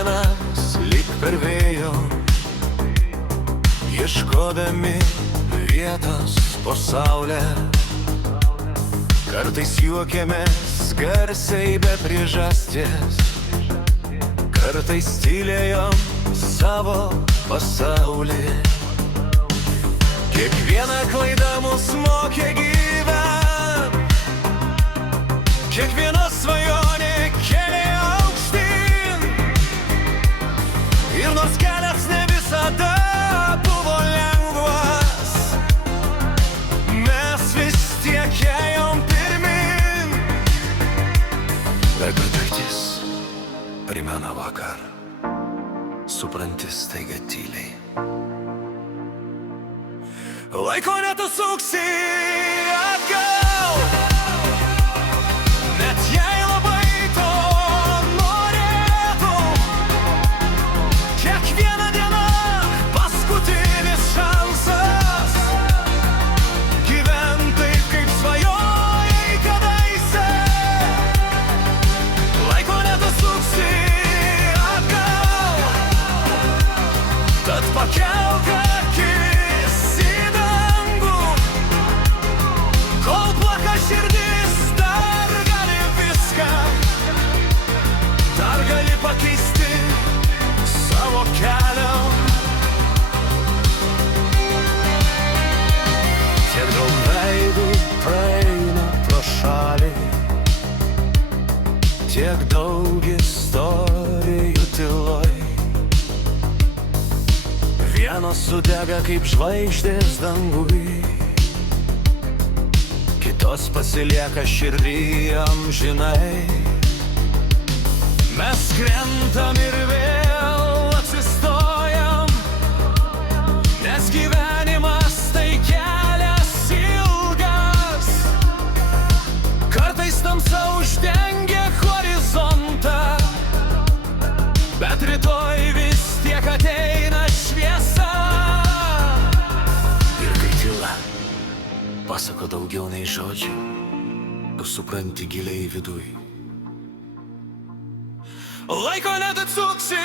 dienas lyg per vėjo, ieškodami vietos po saulę. Kartais juokėmės garsiai be priežasties, kartais tylėjom savo pasaulį. Kiekviena klaida mus mokė gyvent, kiekviena svajonė kėlė aukštyn. Ir nors kelias ne visada buvo lengvas, mes vis tiek ėjom pirmin. Begrūdaktis primena vakar, supranti staiga tyliai. Laiko nesuksi atgal, net jei labai to norėtum. Kiekviena diena paskutinis šansas, gyvent taip, kaip svajojai kadaise. Laiko nesuksi atgal, tad pakelk akis į dangų, kol plaka širdis, dar gali viską, dar gali pakeisti savo kelią. Tiek daug veidų praeina pro šalį, tiek daug istorijų tyloj. Vienos sudega kaip žvaigždės dangui, kitos pasilieka širdį amžinai. Mes krentam ir vėl atsistojam, nes gyvenimas tai kelias ilgas. Kartais tamsa uždengia horizontą, bet rytoj vis tiek ateina šviesa. Ir kai tyla pasako daugiau nei žodžių, tu supranti giliai viduj. Laiko neatsuksi